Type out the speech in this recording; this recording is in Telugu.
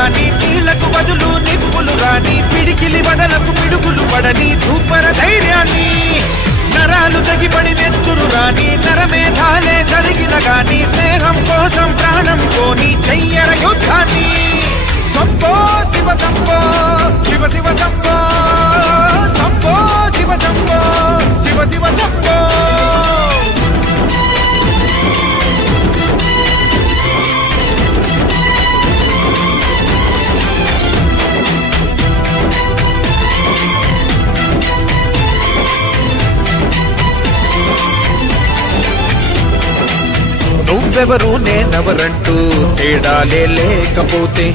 గాని నీళ్లకు బదులు నిప్పులు రాని పిడికిలి వదలకు పిడుగులు పడని ధూపర ధైర్యాన్ని నరాలు తెగిపడి నెత్తురు రాని నరమేధాలే జరిగిన గాని స్నేహం కోసం ప్రాణం కోని చెయ్యర యుద్ధాన్ని సంభో శివ సంభో శివ శివ సంభో సంభో శివ సంభో శివ శివ సంభో నువ్వెవరు నేనెవరంటూ తేడాలే లేకపోతే